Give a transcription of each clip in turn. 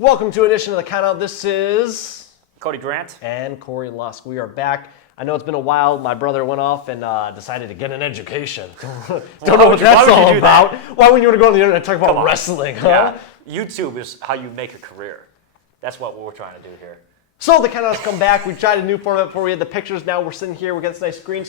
Welcome to an edition of the Count Out. This is Cody Grant and Corey Lusk. We are back. I know it's been a while. My brother went off and decided to get an education. Don't know what that's all about. Why wouldn't you want to go on the internet and talk about wrestling, huh? Yeah. YouTube is how you make a career. That's what we're trying to do here. So the Count Out's come back. We tried a new format before we had the pictures. Now we're sitting here. We got this nice green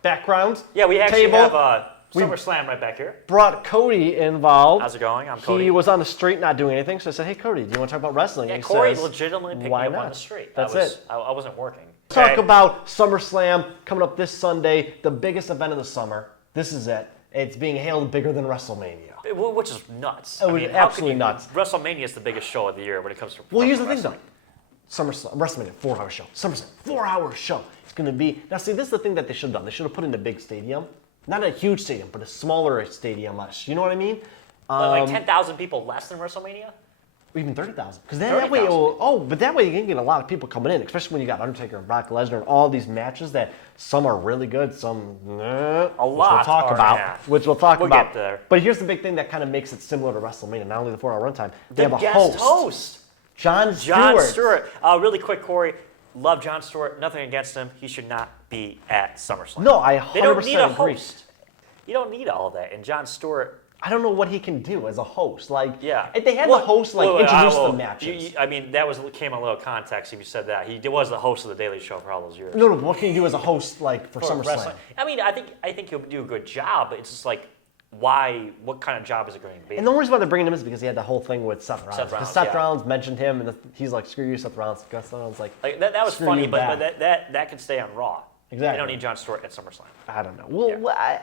background. Yeah, we actually table. have SummerSlam right back here. Brought Cody involved. How's it going? I'm Cody. He was on the street not doing anything, so I said, hey, Cody, do you want to talk about wrestling? Yeah, and he Corey says, legitimately picked me up on the street. That's it. I wasn't working. Talk about SummerSlam coming up this Sunday, the biggest event of the summer. This is it. It's being hailed bigger than WrestleMania. Which is nuts. It was absolutely nuts. WrestleMania is the biggest show of the year when it comes to Well, here's the thing, though. WrestleMania, 4-hour show. SummerSlam, 4-hour show. It's going to be... Now, see, this is the thing that they should have done. They should have put in a big stadium. Not a huge stadium, but a smaller stadium. You know what I mean? Like 10,000 people less than WrestleMania? Even 30,000. Because that way, but that way you can get a lot of people coming in, especially when you got Undertaker and Brock Lesnar and all these matches that some are really good, some which we'll talk about. Get there. But here's the big thing that kind of makes it similar to WrestleMania. Not only the 4-hour runtime, they have a guest host. John Stewart. Really quick, Corey. Love John Stewart. Nothing against him. He should not be at SummerSlam. No, I 100% agree. They don't need a host. You don't need all of that. And John Stewart... I don't know what he can do as a host. If they had the host introduce the matches. That came a little context if you said that. He was the host of the Daily Show for all those years. No, what can you do as a host for SummerSlam? Wrestling. I think he'll do a good job, but it's just why? What kind of job is it going to be? And the only reason why they're bringing him is because he had the whole thing with Seth Rollins. Seth Rollins mentioned him, and he's like, "Screw you, Seth Rollins." Seth Rollins that was funny, but that could stay on Raw. Exactly. They don't need John Stewart at SummerSlam. I don't know. Well, I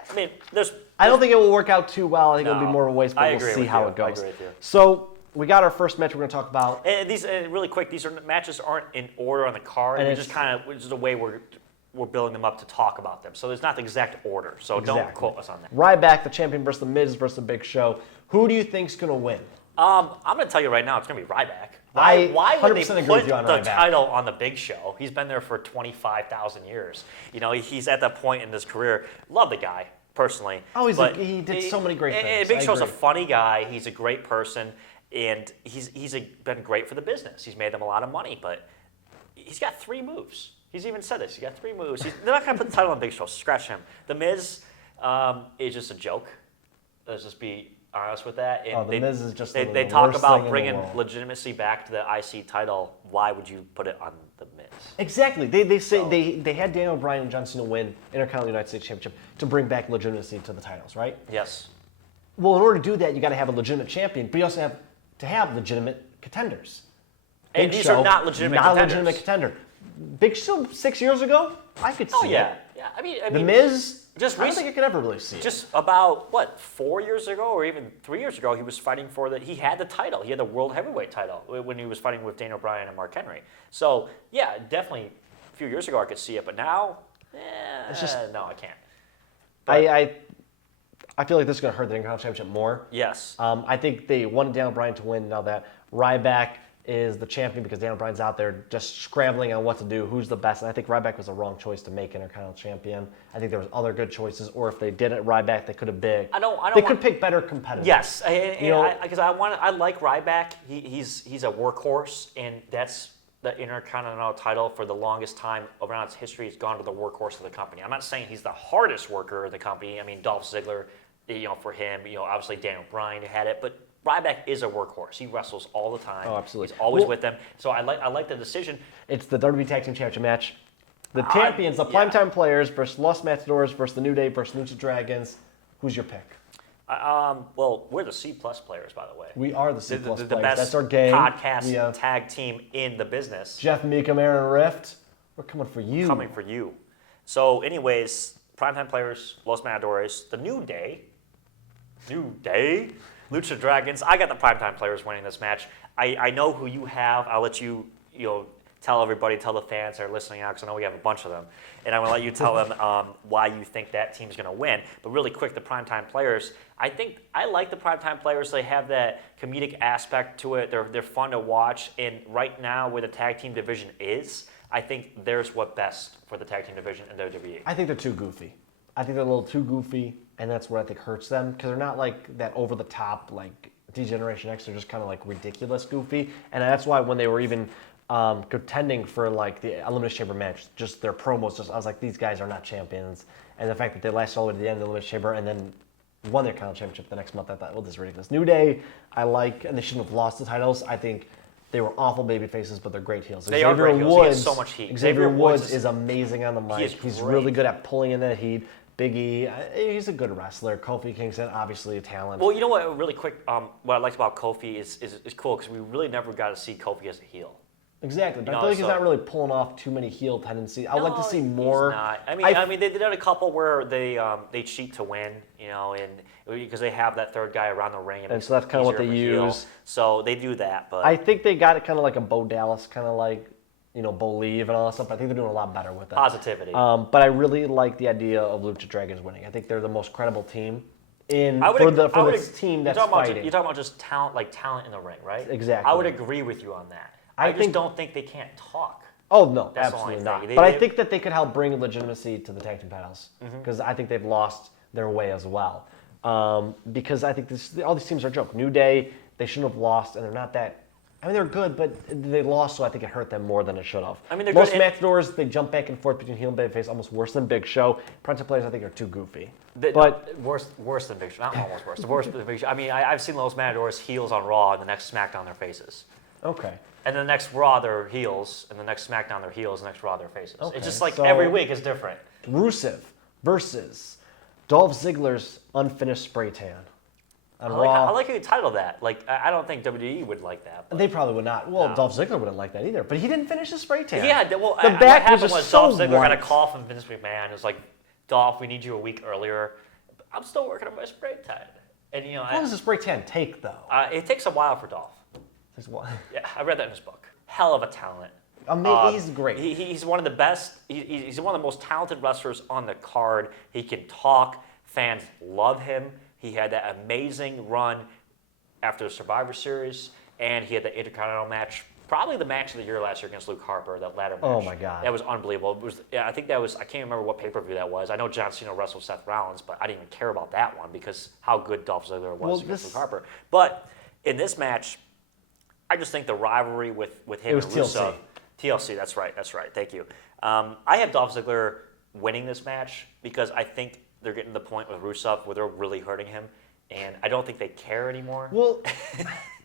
don't think it will work out too well. I think it'll be more of a waste, but we'll see how it goes. I agree with you. So we got our first match we're going to talk about. And these really quick. These matches aren't in order on the card. And it's just the way we're building them up to talk about them. So there's not the exact order. So don't quote us on that. Ryback, the champion, versus The Miz versus The Big Show. Who do you think's going to win? I'm going to tell you right now, it's going to be Ryback. Why would they put the title on the Big Show? He's been there for 25,000 years. He's at that point in his career. Love the guy, personally. Oh, he did so many great things. Big Show's a funny guy. He's a great person, and he's been great for the business. He's made them a lot of money, but he's got 3 moves. He's even said this. He's got 3 moves. They're not going to put the title on Big Show. Scratch him. The Miz is just a joke. Let's just be honest with that. And The Miz is just they talk about bringing legitimacy back to the IC title. Why would you put it on the Miz? Exactly. They say they had Daniel Bryan and John Cena win Intercontinental United States Championship to bring back legitimacy to the titles, right? Yes. Well, in order to do that, you got to have a legitimate champion, but you also have to have legitimate contenders. And these are not legitimate contenders. Not a legitimate contender. Big Show 6 years ago, I could see it. Yeah. I mean, The Miz. I don't think I could ever really see it. Just about, 4 years ago or even 3 years ago, he was fighting he had the title. He had the World Heavyweight title when he was fighting with Daniel Bryan and Mark Henry. So, yeah, definitely a few years ago I could see it, but now, no, I can't. But, I feel like this is going to hurt the Intercontinental Championship more. Yes. I think they wanted Daniel Bryan to win now that Ryback is the champion because Daniel Bryan's out there just scrambling on what to do, who's the best. And I think Ryback was the wrong choice to make Intercontinental Champion. I think there was other good choices, or if they didn't Ryback, they could have been. They could pick better competitors. Yes, because I like Ryback. He's a workhorse, and that's the Intercontinental title for the longest time around its history. He's gone to the workhorse of the company. I'm not saying he's the hardest worker of the company. I mean, Dolph Ziggler, for him, obviously Daniel Bryan had it, but Ryback is a workhorse. He wrestles all the time. Oh, absolutely. He's always with them. So I like the decision. It's the WWE Tag Team Championship match. The champions, the primetime players versus Los Matadors versus the New Day versus Lucha Dragons. Who's your pick? Well, we're the C+ players, by the way. We are the C+ players. The best That's our game. podcast tag team in the business. Jeff Meekum, Aaron Rift. We're coming for you. Coming for you. So, anyways, primetime players, Los Matadores, the New Day, Lucha Dragons. I got the primetime players winning this match. I know who you have. I'll let you tell everybody, tell the fans that are listening out, because I know we have a bunch of them. And I'm going to let you tell them why you think that team's going to win. But really quick, the primetime players, I like the primetime players. They have that comedic aspect to it. They're fun to watch. And right now, where the tag team division is, I think there's what's best for the tag team division in WWE. I think they're too goofy. I think they're a little too goofy, and that's what I think hurts them, because they're not like that over-the-top, like D-Generation X are just kind of like ridiculous, goofy, and that's why when they were even contending for like the Elimination Chamber match, just their promos, I was like, these guys are not champions, and the fact that they lasted all the way to the end of the Elimination Chamber and then won their Intercontinental Championship the next month, I thought, well, this is ridiculous. New Day, I like, and they shouldn't have lost the titles. I think they were awful baby faces, but they're great heels. They are great heels. He has so much heat. Xavier Woods is amazing on the mic. He's great. really good at pulling in that heat. Big E, he's a good wrestler. Kofi Kingston, obviously a talent. Well, you know what? Really quick, what I liked about Kofi is cool because we really never got to see Kofi as a heel. Exactly, but I feel like he's not really pulling off too many heel tendencies. I'd like to see more. He's not. I mean, they did a couple where they cheat to win, and because they have that third guy around the ring, and so that's kind of what they use. So they do that, but I think they got it kind of like a Bo Dallas, kind of like Believe and all that stuff. I think they're doing a lot better with it. Positivity. But I really like the idea of Lucha Dragons winning. I think they're the most credible team for this team that's fighting. You're talking about just talent in the ring, right? Exactly. I would agree with you on that. I just don't think they can't talk. Oh, no, That's absolutely not. But I think that they could help bring legitimacy to the tag team titles because I think they've lost their way as well. Because I think all these teams are a joke. New Day, they shouldn't have lost, and they're not that. I mean, they're good, but they lost, so I think it hurt them more than it should have. I mean, most matadors, they jump back and forth between heel and babyface, almost worse than Big Show. Principal players, I think, are too goofy. But worse than Big Show. Not almost worse. Worse than Big Show. I mean, I've seen those matadors heels on Raw, and the next SmackDown their faces. Okay. And the next Raw, they're heels, and the next SmackDown, they're heels, and the next Raw, they're faces. Okay. It's just like every week is different. Rusev versus Dolph Ziggler's unfinished spray tan on Raw. I like how you titled that. Like, I don't think WWE would like that. They probably would not. Well, no. Dolph Ziggler wouldn't like that either, but he didn't finish the spray tan. Yeah, well, the back what was happened was so Dolph Ziggler got a white. call from Vince McMahon. It was like, Dolph, we need you a week earlier. I'm still working on my spray tan. And, How long does a spray tan take, though? It takes a while for Dolph. Takes a while. Yeah, I read that in his book. Hell of a talent. He's great. He's one of the best. He's one of the most talented wrestlers on the card. He can talk. Fans love him. He had that amazing run after the Survivor Series, and he had the Intercontinental match, probably the match of the year last year against Luke Harper, that ladder match. Oh, my God. That was unbelievable. I think that was, I can't remember what pay-per-view that was. I know John Cena wrestled Seth Rollins, but I didn't even care about that one because how good Dolph Ziggler was against Luke Harper. But in this match, I just think the rivalry with him and Rusev. TLC, that's right. Thank you. I have Dolph Ziggler winning this match because I think they're getting to the point with Rusev where they're really hurting him, and I don't think they care anymore. Well,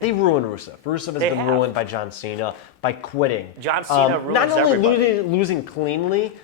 they ruined Rusev. Rusev has been ruined by John Cena by quitting. John Cena ruins not only everybody. losing cleanly,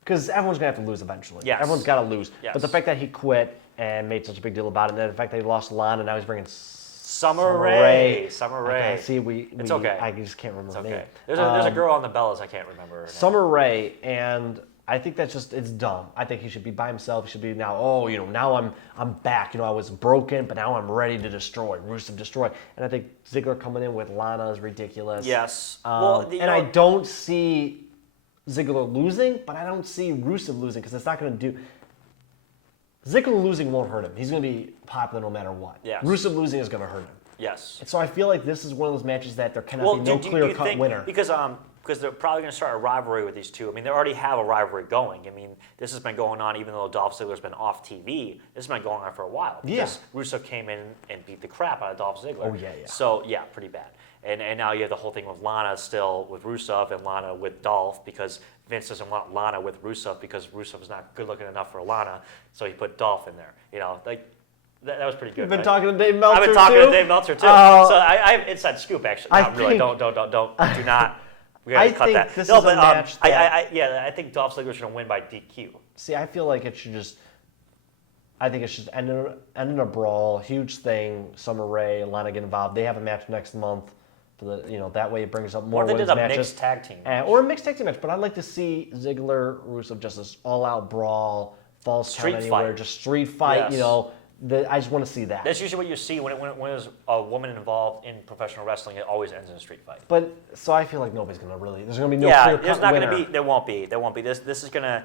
because everyone's going to have to lose eventually. Yes. Everyone's got to lose. Yes. But the fact that he quit and made such a big deal about it, and then the fact that he lost Lana, and now he's bringing Summer Rae. It's okay. I just can't remember her name. There's a girl on the Bellas, I can't remember her name. Summer Rae, and I think that's just, it's dumb. I think he should be by himself. He should be now, now I'm back. I was broken, but now I'm ready to destroy. Rusev destroy. And I think Ziggler coming in with Lana is ridiculous. Yes. I don't see Ziggler losing, but I don't see Rusev losing because it's not going to do. Ziggler losing won't hurt him. He's going to be popular no matter what. Yes. Rusev losing is going to hurt him. Yes. And so I feel like this is one of those matches that there cannot be no clear-cut winner. Because they're probably going to start a rivalry with these two. I mean, they already have a rivalry going. I mean, this has been going on even though Dolph Ziggler's been off TV. This has been going on for a while. Because Rusev came in and beat the crap out of Dolph Ziggler. Oh, yeah. So, yeah, pretty bad. And now you have the whole thing with Lana still with Rusev and Lana with Dolph because Vince doesn't want Lana with Rusev because Rusev is not good looking enough for Lana. So he put Dolph in there. That was pretty good. You've been talking to Dave Meltzer, I've been talking to Dave Meltzer, too. So I have inside scoop, actually. No, really, don't. Do not. We got to cut that. This is a match I think Dolph Ziggler's going to win by DQ. See, I feel like it should just... I think it should end in a brawl, huge thing. Summer Rae, Lana get involved. They have a match next month. That way it brings up more women's matches. Or they did a mixed tag team match. Or a mixed tag team match. But I'd like to see Ziggler, Rusev, just this all-out brawl, false count anywhere, just street fight, Yes. I just want to see that. That's usually what you see when there's a woman involved in professional wrestling. It always ends in a street fight. But so I feel like nobody's gonna really. There's gonna be no clear cut winner. There's not gonna be. There won't be. This is gonna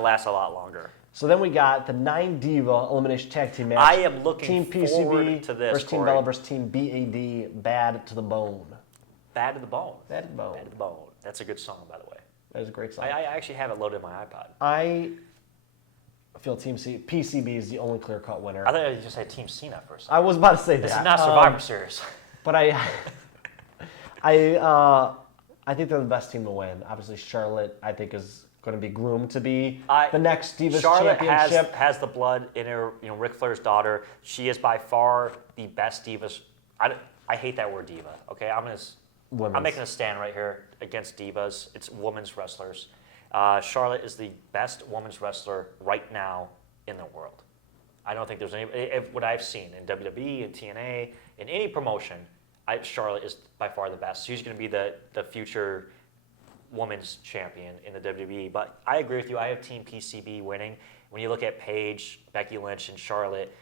last a lot longer. So then we got the 9 Diva Elimination Tag Team match. I am looking Team forward PCB to this. versus Team Bella versus Team BAD. Bad to the bone. Bad to the bone. Bad to the bone. Bad to the bone. That's a good song, by the way. That is a great song. I actually have it loaded in my iPod. I feel PCB is the only clear-cut winner. I thought you just said Team Cena for a second. I was about to say This that. is not Survivor Series. But I think they're the best team to win. Obviously, Charlotte, I think, is going to be groomed to be the next Divas Charlotte Championship. has the blood in her, Ric Flair's daughter. She is by far the best divas. I hate that word diva. Okay, I'm making a stand right here against divas. It's women's wrestlers. Charlotte is the best women's wrestler right now in the world. I don't think there's any. What I've seen in WWE and TNA in any promotion, Charlotte is by far the best. She's going to be the future women's champion in the WWE. But I agree with you. I have Team PCB winning. When you look at Paige, Becky Lynch, and Charlotte,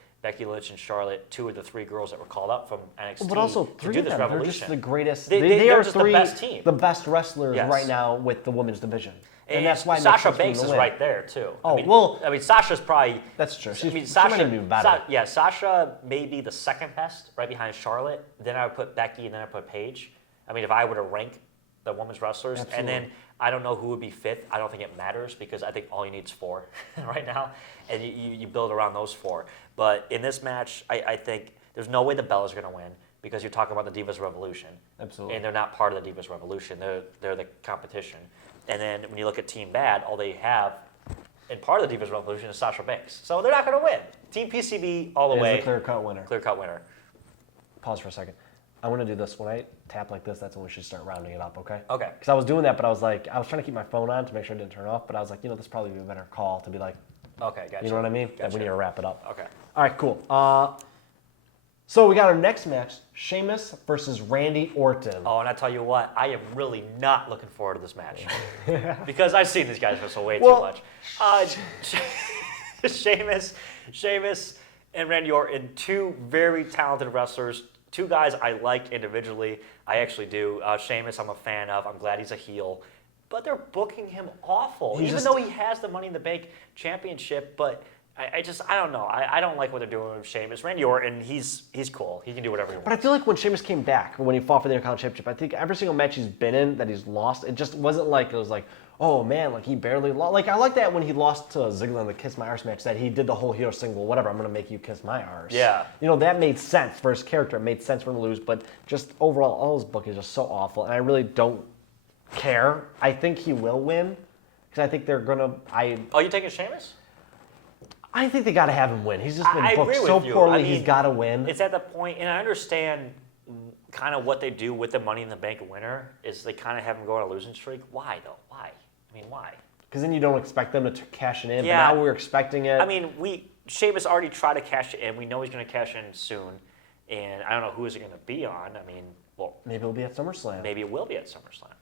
two of the three girls that were called up from NXT But also, to three do of this them, they're revolution. just the greatest. They are are just the best team. the best wrestlers Yes. right now with the women's division. And that's why it Sasha makes sense Banks for is them to win. right there too. Oh, Sasha's probably. That's true. She might Sasha even be better. Sasha may be the second best, right behind Charlotte. Then I would put Becky, and then I put Paige. If I were to rank the women's wrestlers, Absolutely. and then I don't know who would be fifth. I don't think it matters because I think all you need is four right now, and you build around those four. But in this match, I think there's no way the Bellas are going to win because you're talking about the Divas Revolution. Absolutely. And they're not part of the Divas Revolution. They're the competition. And then when you look at Team Bad, all they have in part of the Divas Revolution is Sasha Banks. So they're not going to win. Team PCB all the way. Is a clear-cut winner. Clear-cut winner. Pause for a second. I want to do this. When I tap like this, that's when we should start rounding it up, okay? Okay. Because I was doing that, but I was trying to keep my phone on to make sure it didn't turn off, but I was like, this probably be a better call to be like, Okay, gotcha. you know what I mean? Gotcha. That we need to wrap it up. Okay. All right, cool. So we got our next match, Sheamus versus Randy Orton. Oh, and I tell you what, I am really not looking forward to this match because I've seen these guys wrestle way too much. Sheamus, and Randy Orton, two very talented wrestlers. Two guys I like individually. I actually do. Sheamus, I'm a fan of. I'm glad he's a heel. But they're booking him awful, even though he has the Money in the Bank championship. But I don't know. I don't like what they're doing with Sheamus. Randy Orton, he's cool. He can do whatever he wants. But I feel like when Sheamus came back, when he fought for the Intercontinental Championship, I think every single match he's been in that he's lost, it just wasn't like, it was like, oh man, like he barely lost. Like I like that when he lost to Ziggler in the Kiss My Arse match, that he did the whole heel single, whatever, I'm going to make you kiss my arse. Yeah. That made sense for his character. It made sense for him to lose, but just overall, all his book is just so awful, and I really don't care. I think he will win, because I think they're going to, Oh, you taking Sheamus? I think they got to have him win. He's just been I booked agree so with you. poorly, he's got to win. It's at the point, and I understand kind of what they do with the Money in the Bank winner is they kind of have him go on a losing streak. Why, though? Why? Why? Because then you don't expect them to cash it in, Yeah. but now we're expecting it. Sheamus already tried to cash it in. We know he's going to cash in soon, and I don't know who is it going to be on. Maybe it'll be at SummerSlam. Maybe it will be at SummerSlam.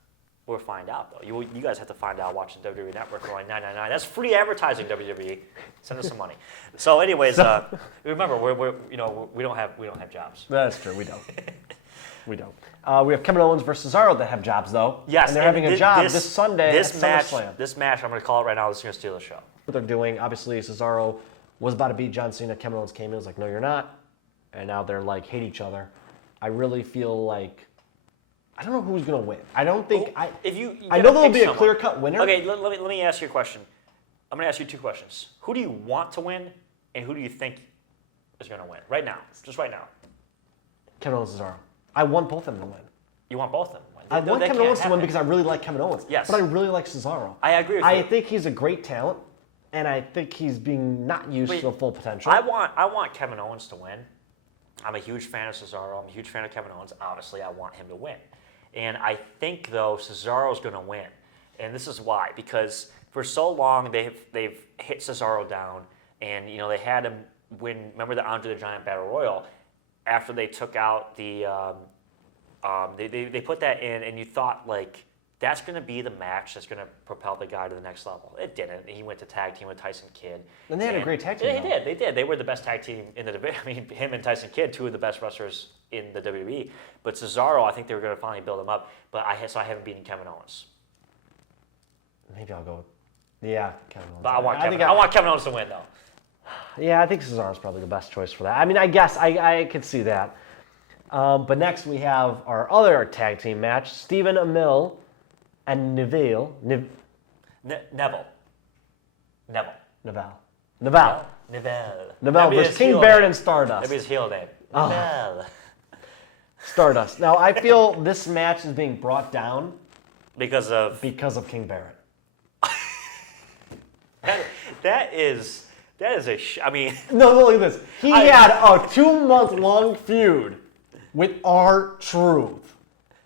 We'll find out, though. You guys have to find out watching WWE Network for like $9.99. That's free advertising, WWE. Send us some money. So, anyways, remember we don't have jobs. That's true. We don't. We don't. We have Kevin Owens versus Cesaro that have jobs though. Yes, and they're having a job this Sunday at SummerSlam. This match, I'm going to call it right now. This is going to steal the show. What they're doing, obviously, Cesaro was about to beat John Cena. Kevin Owens came in, was like, "No, you're not," and now they're like hate each other. I really feel like I don't know who's going to win. I don't think I know there'll be a clear-cut winner. Okay, let me ask you a question. I'm going to ask you two questions. Who do you want to win, and who do you think is going to win right now? Just right now. Kevin Owens, Cesaro. I want both of them to win. You want both of them to win. I want Kevin Owens to win because I really like Kevin Owens. Yes. But I really like Cesaro. I agree with you. I think he's a great talent, and I think he's being not used to the full potential. I want Kevin Owens to win. I'm a huge fan of Cesaro. I'm a huge fan of Kevin Owens. Obviously, I want him to win. And I think, though, Cesaro's going to win. And this is why. Because for so long, they've hit Cesaro down. And, they had him win, remember the Andre the Giant Battle Royal? After they took out the, they put that in, and you thought, like, that's going to be the match that's going to propel the guy to the next level. It didn't. He went to tag team with Tyson Kidd. And they had a great tag team. They did. They were the best tag team in the division. Him and Tyson Kidd, two of the best wrestlers in the WWE. But Cesaro, I think they were going to finally build him up. But I haven't beaten Kevin Owens. Maybe I'll go. Yeah, Kevin Owens. But I want Kevin Owens to win, though. Yeah, I think Cesaro's probably the best choice for that. I guess I could see that. But next we have our other tag team match: Stephen Amell and Neville. Neville. Neville. Neville. Neville. Neville versus King Barrett and Stardust. That'd be his heel name. Neville. Stardust. Now, I feel this match is being brought down Because of King Barrett. that is I mean, No, look at this. He had a 2-month-long feud with R-Truth.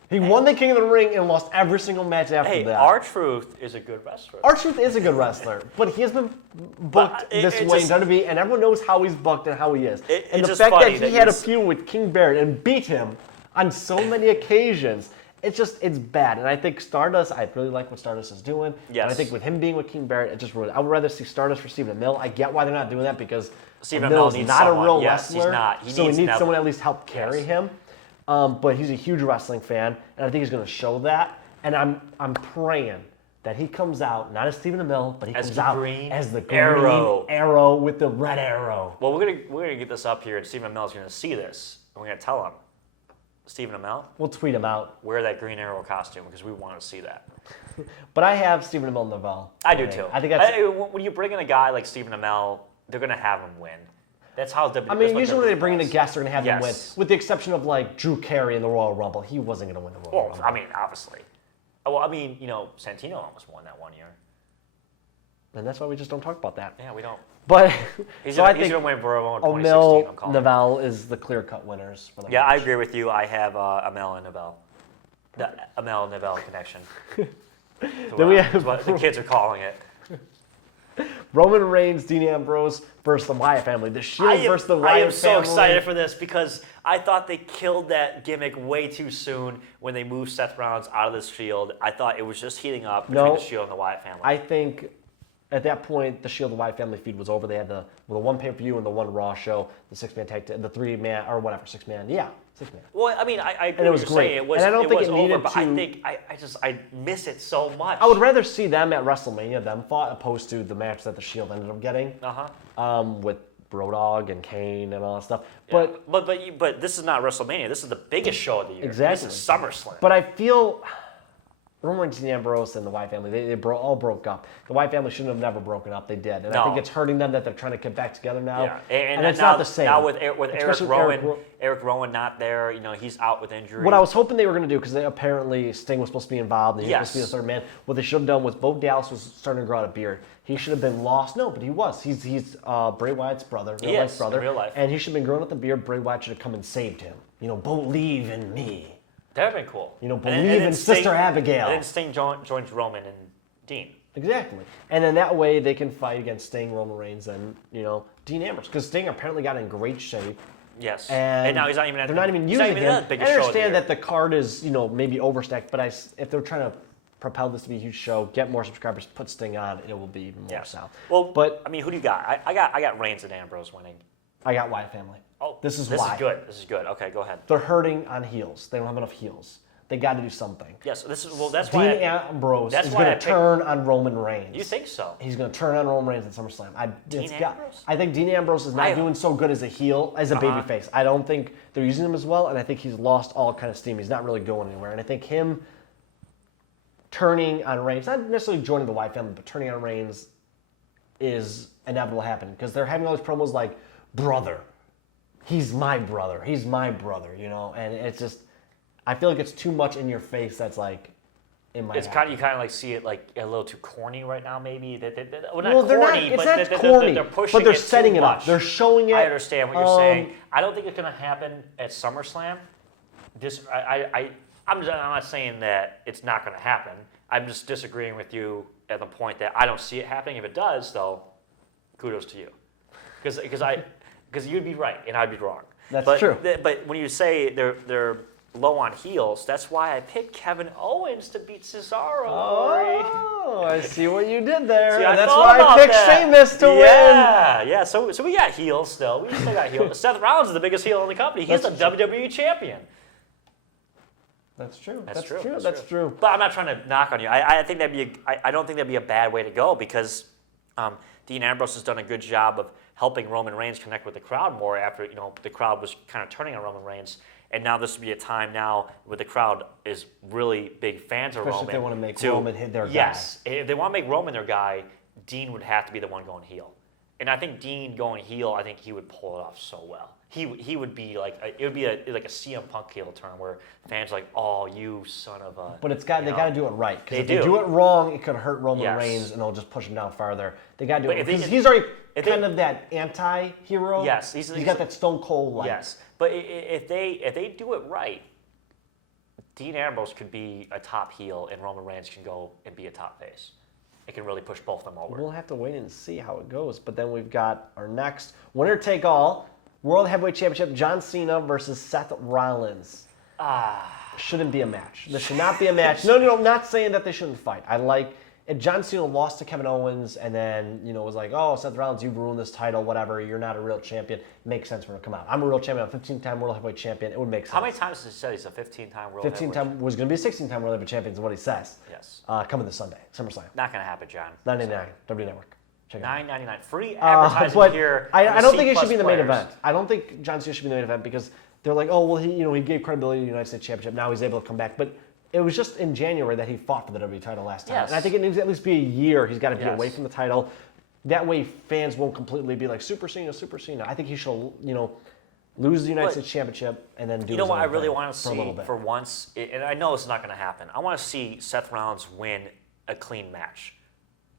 He won the King of the Ring and lost every single match after that. R-Truth is a good wrestler. R-Truth is a good wrestler, but he has been booked this way in WWE, and everyone knows how he's booked and how he is. And the fact that he had a feud with King Barrett and beat him on so many occasions, it's bad. And I think Stardust, I really like what Stardust is doing. Yes. And I think with him being with King Barrett, I would rather see Stardust for Stephen Amell. I get why they're not doing that because Stephen Amell needs is not someone. a real Yes, wrestler. he's not. He so needs he needs someone Neville. to at least help carry him. But he's a huge wrestling fan, and I think he's going to show that. And I'm praying that he comes out not as Stephen Amell, but he comes out as the green arrow with the red arrow. Well, we're gonna get this up here, and Stephen Amell's gonna see this, and we're gonna tell him, Stephen Amell, We'll tweet him out. wear that green arrow costume because we want to see that. But I have Stephen Amell Neville. I do too. I think that's. When you bring in a guy like Stephen Amell, they're gonna have him win. That's how WWE. I mean, usually when they bring in a guest, they're going to have him win. Yes. With the exception of, like, Drew Carey in the Royal Rumble. He wasn't going to win the Royal Well, Rumble. I mean, obviously. Well, I mean, Santino almost won that one year. And that's why we just don't talk about that. Yeah, we don't. But, He's so I gonna think win Borough in 2016. I'm Amell, calling it. Neville is the clear-cut winners for the Yeah, I match. agree with you. I have Amell and Neville. The Amell and Neville connection. Then we have That's what the kids are calling it. Roman Reigns, Dean Ambrose versus the Wyatt family. The Shield versus the Wyatt family. I am so excited for this because I thought they killed that gimmick way too soon when they moved Seth Rollins out of the Shield. I thought it was just heating up between the Shield and the Wyatt family. I think at that point, the Shield and Wyatt family feud was over. They had the one pay-per-view and the one Raw show, the 6-man tag team, the 3-man, or whatever, 6-man. Yeah, 6-man. Well, I mean, I agree And it with was you great. saying it was, And I don't think was it over, needed but to- I think I miss it so much. I would rather see them at WrestleMania, them fought, opposed to the match that the Shield ended up getting with Road Dogg and Kane and all that stuff. Yeah. But this is not WrestleMania. This is the biggest show of the year. Exactly. This is SummerSlam. But I feel Roman Reigns, Dean Ambrose, and the Wyatt family, they all broke up. The Wyatt family shouldn't have never broken up. They did. And I think it's hurting them that they're trying to get back together now. Yeah. And it's not the same. Now with Eric Especially Rowan not there, he's out with injury. What I was hoping they were going to do, because apparently Sting was supposed to be involved, and he was supposed to be the third man. What they should have done was Bo Dallas was starting to grow out a beard. He should have been lost. No, but he was. He's Bray Wyatt's brother, real life brother. In real life. And he should have been growing out the beard. Bray Wyatt should have come and saved him. Believe in me. That would have been cool. Believe in Sister Abigail. And then Sting joins Roman and Dean. Exactly. And then that way they can fight against Sting, Roman Reigns, and, Dean Ambrose. Because Sting apparently got in great shape. Yes. And now he's not even they're not even using him. I I understand that the card is, maybe overstacked, but if they're trying to propel this to be a huge show, get more subscribers, put Sting on, it will be even more so. Well, but I mean, who do you got? I got Reigns and Ambrose winning. I got Wyatt family. Oh, this is why. This is good. Okay, go ahead. They're hurting on heels. They don't have enough heels. They got to do something. Yes, that's why Dean Ambrose is going to turn on Roman Reigns. You think so? He's going to turn on Roman Reigns at SummerSlam. Ambrose? I think Dean Ambrose is not doing so good as a heel, as a babyface. I don't think they're using him as well, and I think he's lost all kind of steam. He's not really going anywhere. And I think him turning on Reigns, not necessarily joining the Wyatt family, but turning on Reigns is inevitable to happen because they're having all these promos like, brother, he's my brother, and it's just, I feel like it's too much in your face that's like, in my It's head. kind of, you kind of like see it like a little too corny right now, maybe. Well, Well, they're not. It's not corny, they're pushing but they're it setting too it up. much. They're showing it. I understand what you're saying. I don't think it's going to happen at SummerSlam. I'm not saying that it's not going to happen. I'm just disagreeing with you at the point that I don't see it happening. If it does, though, kudos to you, because you'd be right and I'd be wrong. That's true. But when you say they're low on heels, that's why I picked Kevin Owens to beat Cesaro. Oh, I see what you did there. See, That's why I picked Sheamus to win. Yeah. So we got heels still. We still got heels. Seth Rollins is the biggest heel in the company. He's the WWE champion. That's true. That's true. But I'm not trying to knock on you. I think I don't think that'd be a bad way to go because Dean Ambrose has done a good job of helping Roman Reigns connect with the crowd more after the crowd was kind of turning on Roman Reigns. And now this would be a time now where the crowd is really big fans of Roman. Especially if they want to make Roman hit their guy. Yes, if they want to make Roman their guy, Dean would have to be the one going heel. And I think Dean going heel, I think he would pull it off so well. He would be like it would be like a CM Punk heel turn where fans are like, oh, you son of a. But they got to do it right, because if They they do. do it wrong, it could hurt Roman Yes. Reigns and it'll just push him down farther. They got to do But it if they- because he's already if kind they- of that anti-hero. Yes, he's got that Stone Cold light. Yes, but if they do it right, Dean Ambrose could be a top heel and Roman Reigns can go and be a top face. It can really push both of them over. We'll have to wait and see how it goes. But then we've got our next winner take all World Heavyweight Championship: John Cena versus Seth Rollins. Shouldn't be a match. This should not be a match. No, I'm not saying that they shouldn't fight. I like if John Cena lost to Kevin Owens and then, was like, oh, Seth Rollins, you've ruined this title, whatever, you're not a real champion. It makes sense for him to come out. I'm a real champion. I'm a 15-time World Heavyweight Champion. It would make sense. How many times has he said he's a 15-time World 15-time was going to be a 16-time World Heavyweight Champion is what he says. Yes. Coming this Sunday, SummerSlam. Not going to happen, John. $9.99, W Network. Check it out. $9.99. Free advertising But here. I don't think it should be in the main players. event. I don't think John Cena should be in the main event because they're like, oh, well, he gave credibility to the United States Championship. Now he's able to come back. But it was just in January that he fought for the WWE title last time. Yes. And I think it needs to at least be a year. He's got to be Yes. away from the title. That way fans won't completely be like, Super Cena, Super Cena. I think he should, lose the United But States Championship and then do You know his what own I really thing want to for a little see bit. for once, and I know it's not going to happen. I want to see Seth Rollins win a clean match.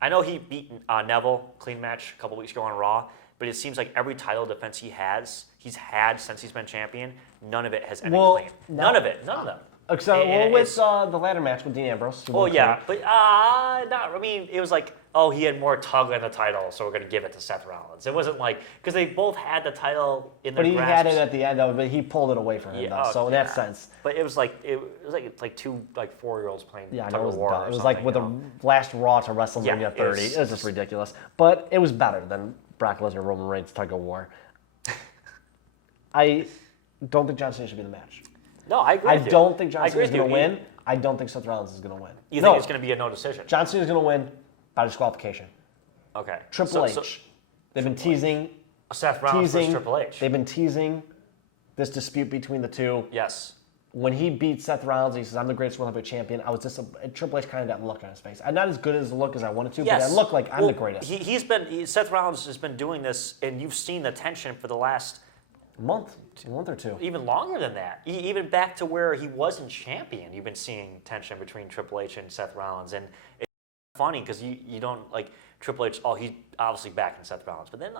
I know he beat Neville clean match a couple weeks ago on Raw, but it seems like every title defense he's had since he's been champion, none of it has ended clean. None of it. None of them. So, And with it's- the ladder match with Dean Ambrose. who Well, won yeah, clean. but not. I mean, it was like, oh, he had more tug on the title, so we're going to give it to Seth Rollins. It wasn't like because they both had the title in their But he grasps. had it at the end of it, but he pulled it away from him, though. So in that sense. But it was like two 4-year-olds playing Yeah, tug no, it of was war. dumb. or It was like something, with you the know? last Raw to WrestleMania Yeah, it 30. was- It was just ridiculous. But it was better than Brock Lesnar, Roman Reigns tug of war. I don't think John Cena should be in the match. No, I agree. I with you. don't think I John agree Cena's with going to you. win. I don't think Seth Rollins is going to win. You no, think it's going to be a no decision? John Cena's going to win by disqualification. Okay. Triple So- H. They've been teasing. Seth Rollins versus teasing. Triple H. They've been teasing this dispute between the two. Yes. When he beat Seth Rollins, he says, I'm the greatest World Heavyweight Champion. I was just Triple H kind of that look on his face. I'm not as good as the look as I wanted to, Yes. but I look like I'm the greatest. Seth Rollins has been doing this, and you've seen the tension for the last A month or two. even longer than that. Even back to where he wasn't champion, you've been seeing tension between Triple H and Seth Rollins, and it's funny because you don't like Triple H. Oh, he's obviously backing Seth Rollins, but then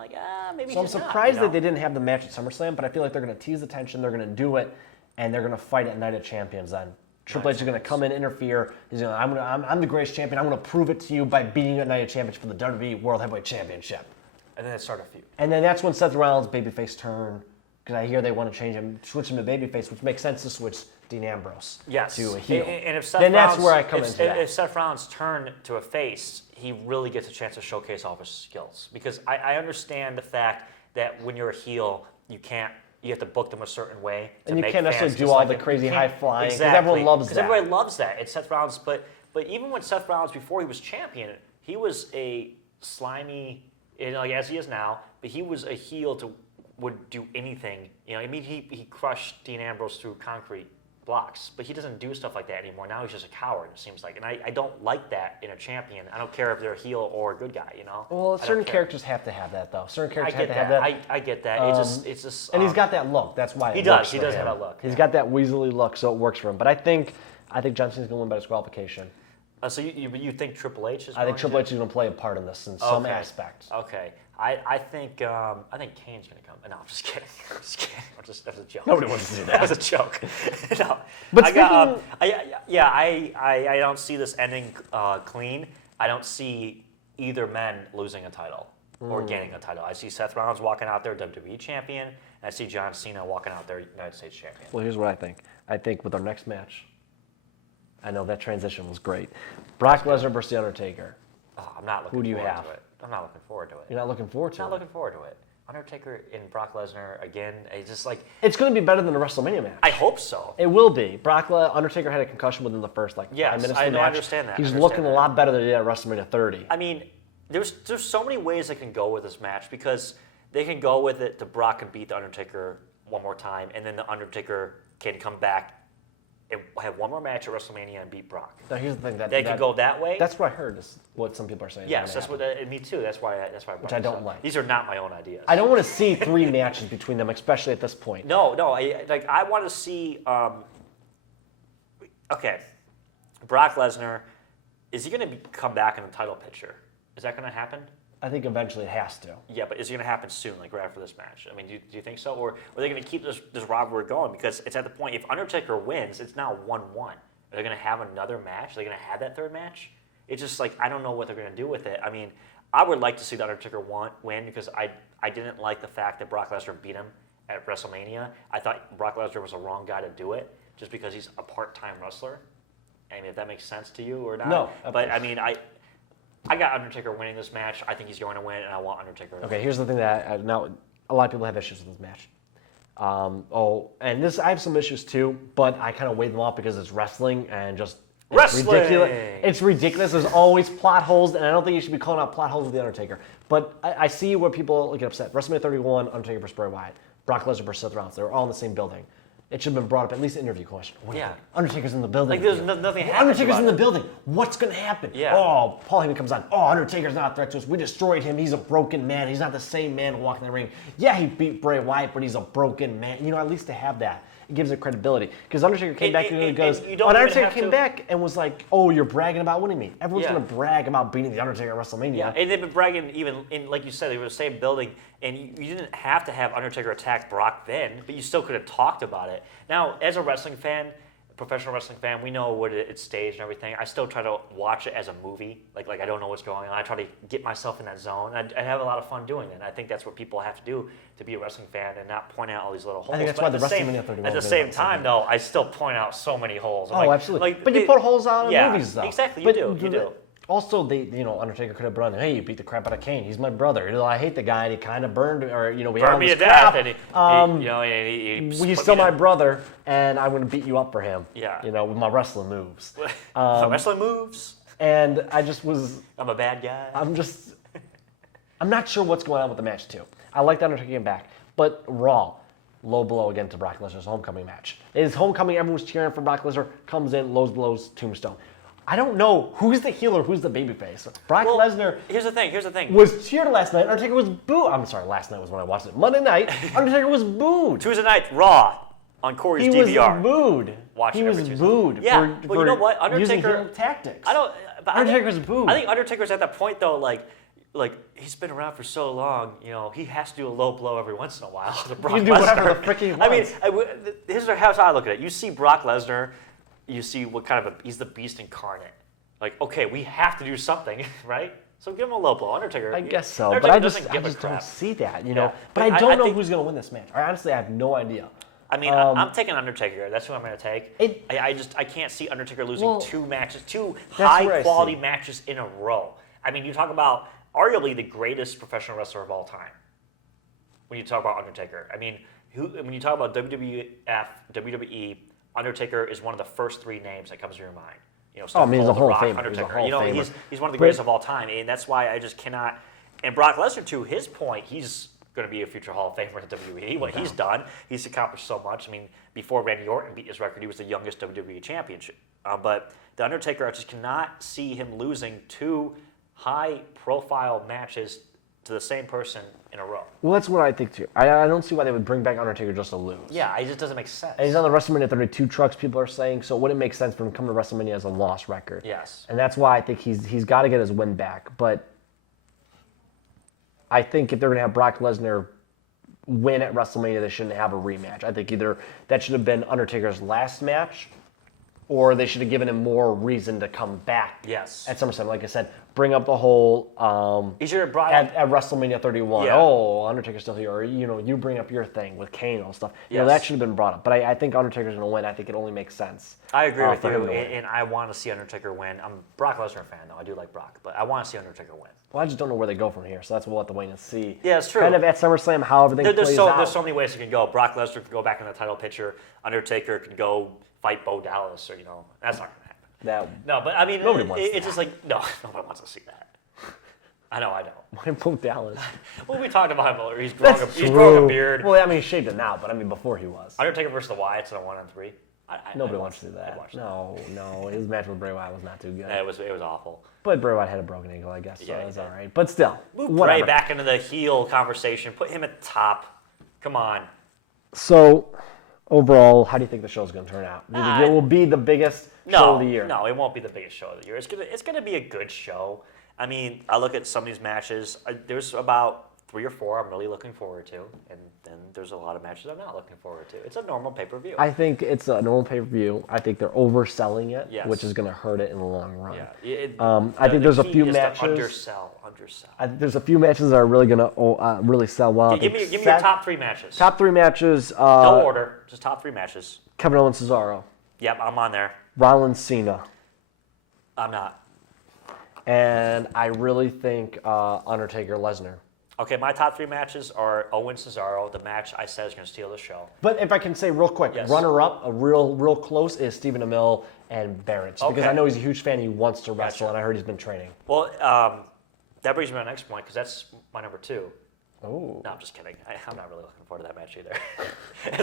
maybe. So I'm he's not, surprised you know? that they didn't have the match at SummerSlam, but I feel like they're going to tease the tension. They're going to do it, and they're going to fight at Night of Champions. Then Triple H is going to come in, interfere. He's going, I'm the greatest champion. I'm going to prove it to you by beating you at Night of Champions for the WWE World Heavyweight Championship. And then it started a feud. And then that's when Seth Rollins' babyface turn, because I hear they want to change him, switch him to babyface, which makes sense to switch Dean Ambrose Yes. to a heel. And if Seth then Rollins, that's where I come into that. If Seth Rollins turned to a face, he really gets a chance to showcase all of his skills. Because I understand the fact that when you're a heel, you have to book them a certain way to And you make can't necessarily fans do all dislike the them. crazy You can't- high flying, 'cause exactly. everyone loves Because that. everybody loves that. It's Seth Rollins, but even when Seth Rollins, before he was champion, he was a slimy, as he is now, but he was a heel would do anything. He crushed Dean Ambrose through concrete blocks, but he doesn't do stuff like that anymore. Now he's just a coward, it seems like. And I don't like that in a champion. I don't care if they're a heel or a good guy, Well, I don't certain care. characters have to have that, though. Certain I characters get have to that. have that. I get that. It's just. And he's got that look. That's why He it does. works He for does him. have that look, He's yeah. got that Weasley look, so it works for him. But I think John Cena's going to win by disqualification. So you think Triple H is? I think going Triple to? H is going to play a part in this in some Okay. aspect. Okay. I think Kane's gonna come. No, I'm just kidding. That was a joke. Nobody wants to do that. That was a joke. No. But I don't see this ending clean. I don't see either men losing a title or gaining a title. I see Seth Rollins walking out there WWE champion, and I see John Cena walking out there United States champion. Well, here's what I think. I think with our next match, I know that transition was great. Brock Lesnar versus The Undertaker. Oh, I'm not looking Who do you forward have? to it. I'm not looking forward to it. You're not looking forward to Not it. looking forward to it. Undertaker and Brock Lesnar again. It's just like It's going to be better than a WrestleMania match. I hope so. It will be. Undertaker had a concussion within the first 5 Yes, minutes I of the know, I match. understand that. He's I understand looking that. a lot better than he did at WrestleMania 30. I mean, there's so many ways they can go with this match because they can go with it to Brock and beat the Undertaker one more time, and then the Undertaker can come back and have one more match at WrestleMania and beat Brock. Now, here's the thing. They could go that way. That's what I heard, is what some people are saying. Yes, that's what. Me too. That's why. Which I don't like. These are not my own ideas. I don't want to see 3 matches between them, especially at this point. No. I want to see. Okay, Brock Lesnar, is he going to come back in the title picture? Is that going to happen? I think eventually it has to. Yeah, but is it going to happen soon, like right after this match? I mean, do you think so? Or are they going to keep this rivalry going? Because it's at the point, if Undertaker wins, it's now 1-1. Are they going to have another match? Are they going to have that third match? It's just like, I don't know what they're going to do with it. I mean, I would like to see the Undertaker win because I didn't like the fact that Brock Lesnar beat him at WrestleMania. I thought Brock Lesnar was the wrong guy to do it just because he's a part-time wrestler. I mean, if that makes sense to you or not. No. But, I mean, I got Undertaker winning this match. I think he's going to win, and I want Undertaker to win. Okay, here's the thing that now a lot of people have issues with this match. And I have some issues too, but I kind of weigh them off because it's wrestling and just Wrestling! Ridiculous. It's ridiculous. There's always plot holes, and I don't think you should be calling out plot holes with the Undertaker. But I see where people get upset. WrestleMania 31, Undertaker versus Bray Wyatt, Brock Lesnar versus Seth Rollins. They were all in the same building. It should have been brought up, at least an interview question. Yeah. Undertaker's in the building. Like, there's nothing happening. Undertaker's in the building. What's going to happen? Yeah. Oh, Paul Heyman comes on. Oh, Undertaker's not a threat to us. We destroyed him. He's a broken man. He's not the same man who walked in the ring. Yeah, he beat Bray Wyatt, but he's a broken man. At least to have that. It gives it credibility. Because Undertaker came back and he goes, Undertaker came back and was like, oh, you're bragging about winning me. Everyone's going to brag about beating the Undertaker at WrestleMania. Yeah, and they've been bragging even in, like you said, they were in the same building, and you didn't have to have Undertaker attack Brock then, but you still could have talked about it. Now, as a wrestling fan, professional wrestling fan, we know what it's staged and everything. I still try to watch it as a movie. Like I don't know what's going on. I try to get myself in that zone. I have a lot of fun doing it. And I think that's what people have to do to be a wrestling fan and not point out all these little holes. I think that's why the WrestleMania 31 at the same time, though, I still point out so many holes. I'm absolutely. But you put holes out in movies, though. Exactly, you do. Also, Undertaker could have brought in, hey, you beat the crap out of Kane. He's my brother. I hate the guy, and he kind of burned, we burned me to death. And he's still my brother, and I'm going to beat you up for him. Yeah. With my wrestling moves. Wrestling moves. And I just was. I'm a bad guy. I'm not sure what's going on with the match too. I like the Undertaker getting back, but Raw. Low blow again to Brock Lesnar's homecoming match. His homecoming, everyone's cheering for Brock Lesnar. Comes in, lows blows, tombstone. I don't know who's the heel or who's the babyface. Brock Lesnar. Here's the thing. Was cheered last night. Undertaker was booed. I'm sorry, last night was when I watched it. Monday night, Undertaker was booed. Tuesday night, Raw on Corey's DVR. He was booed. He was booed. Yeah, but you know what? Using Undertaker heel tactics. Undertaker's booed. I think Undertaker's at that point though, like he's been around for so long, he has to do a low blow every once in a while. To Brock Lesnar. Whatever the frick he wants. Here's how I look at it. You see Brock Lesnar, you see what kind of he's the beast incarnate. Like, okay, we have to do something, right? So give him a low blow. Undertaker. I guess so, but I just don't see that, Yeah. But I don't know who's going to win this match. I have no idea. I mean, I'm taking Undertaker. That's who I'm going to take. I can't see Undertaker losing two high-quality matches in a row. I mean, you talk about arguably the greatest professional wrestler of all time when you talk about Undertaker. I mean, when you talk about WWF, WWE, Undertaker is one of the first 3 names that comes to your mind. He's a Hall of Famer. Undertaker. He's one of the greatest of all time, and that's why I just cannot. And Brock Lesnar, to his point, he's going to be a future Hall of Famer in the WWE. What he's done, he's accomplished so much. I mean, before Randy Orton beat his record, he was the youngest WWE championship. But the Undertaker, I just cannot see him losing 2 high-profile matches to the same person in a row. Well, that's what I think too. I don't see why they would bring back Undertaker just to lose. Yeah, it just doesn't make sense. And he's on the WrestleMania 32 trucks, people are saying, so it wouldn't make sense for him to come to WrestleMania as a lost record. Yes. And that's why I think he's got to get his win back. But I think if they're going to have Brock Lesnar win at WrestleMania, they shouldn't have a rematch. I think either that should have been Undertaker's last match, or they should have given him more reason to come back. Yes. At SummerSlam, like I said, bring up the whole he should have brought up at WrestleMania 31. Yeah. Oh, Undertaker's still here, or you bring up your thing with Kane and all stuff. Yes. That should have been brought up. But I think Undertaker's going to win. I think it only makes sense. I agree with you, and I want to see Undertaker win. I'm a Brock Lesnar fan, though. I do like Brock, but I want to see Undertaker win. Well, I just don't know where they go from here, so that's what we'll have to wait and see. Yeah, it's true. Kind of at SummerSlam, how everything plays out. There's so many ways it can go. Brock Lesnar can go back in the title picture. Undertaker can go fight Bo Dallas, or that's not going to happen. No, but I mean, it's just like nobody wants to see that. I know. Why Bo Dallas? Well, we talked about him earlier. He's growing a beard. Well, I mean, he shaved it now, but I mean, before he was. Undertaker versus the Wyatts in a 1-on-3. Nobody I'd wants to see that. I'd watch No. His match with Bray Wyatt was not too good. It was awful. But Bray Wyatt had a broken ankle, I guess, so Yeah, it was he all did. right. But still, Move whatever. Bray back into the heel conversation. Put him at the top. Come on. So, overall, how do you think the show's going to turn out? Do you think it will be the biggest show of the year? No, it won't be the biggest show of the year. It's gonna be a good show. I mean, I look at some of these matches. There's about 3 or 4 I'm really looking forward to, and then there's a lot of matches I'm not looking forward to. It's a normal pay-per-view. I think it's a normal pay-per-view. I think they're overselling it, Yes. which is going to hurt it in the long run. Yeah. I think there's a key few is to matches. Undersell. There's a few matches that are really going to really sell well. Give me your top 3 matches. Top 3 matches. No order, just top 3 matches. Kevin Owens, Cesaro. Yep, I'm on there. Rollins, Cena. I'm not. And I really think Undertaker, Lesnar. Okay, my top 3 matches are Owens, Cesaro. The match I said is going to steal the show. But if I can say real quick, Yes. runner-up, a real close is Stephen Amell and Barrett. Because Okay. I know he's a huge fan. He wants to wrestle, Gotcha. and I heard he's been training. Well, that brings me to my next point because that's my number 2. Oh. No, I'm just kidding. I'm not really looking forward to that match either.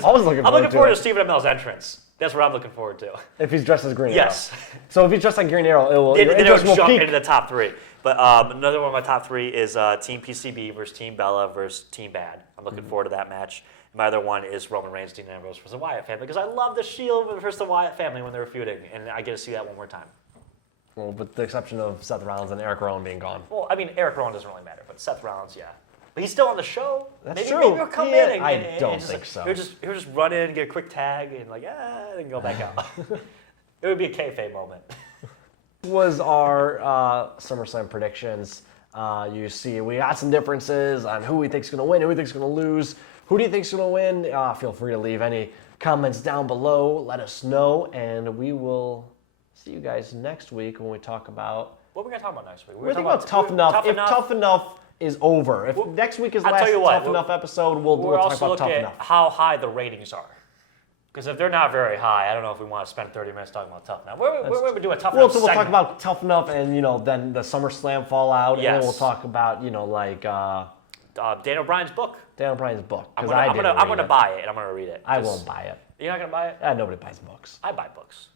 I was looking I'm looking forward to to Stephen Amell's entrance. That's what I'm looking forward to. If he's dressed as Green Yes. Arrow. So if he's dressed like Green Arrow, your Then it'll interest will jump peak. into the top 3. But another one of my top 3 is Team PCB versus Team Bella versus Team Bad. I'm looking forward to that match. My other one is Roman Reigns, Dean Ambrose versus the Wyatt family because I love the Shield versus the Wyatt family when they were feuding, and I get to see that one more time. Well, with the exception of Seth Rollins and Eric Rowan being gone. Well, I mean, Eric Rowan doesn't really matter, but Seth Rollins, yeah. But he's still on the show. That's maybe, true. Maybe he'll come Yeah, in and I don't just, think so. He'll just run in, get a quick tag, and then go back out. It would be a kayfabe moment. Was our SummerSlam predictions. You see, we got some differences on who we think's going to win, who we think's going to lose. Who do you think's going to win? Feel free to leave any comments down below. Let us know, and we will see you guys next week when we talk about. What are we going to talk about next week? We're talking about Tough Enough. If Tough Enough is over, if next week is the last Tough Enough episode, we'll talk also about look Tough at Enough. how high the ratings are. Because if they're not very high, I don't know if we want to spend 30 minutes talking about Tough Enough. We're going to do a Tough Enough So we'll talk segment. about Tough Enough and, then the SummerSlam fallout. And then Yes. we'll talk about, Daniel Bryan's book. Daniel Bryan's book. I'm 'Cause I going didn't to read it. buy it, and I'm going to read it. I won't buy it. You're not going to buy it? Nobody buys books. I buy books.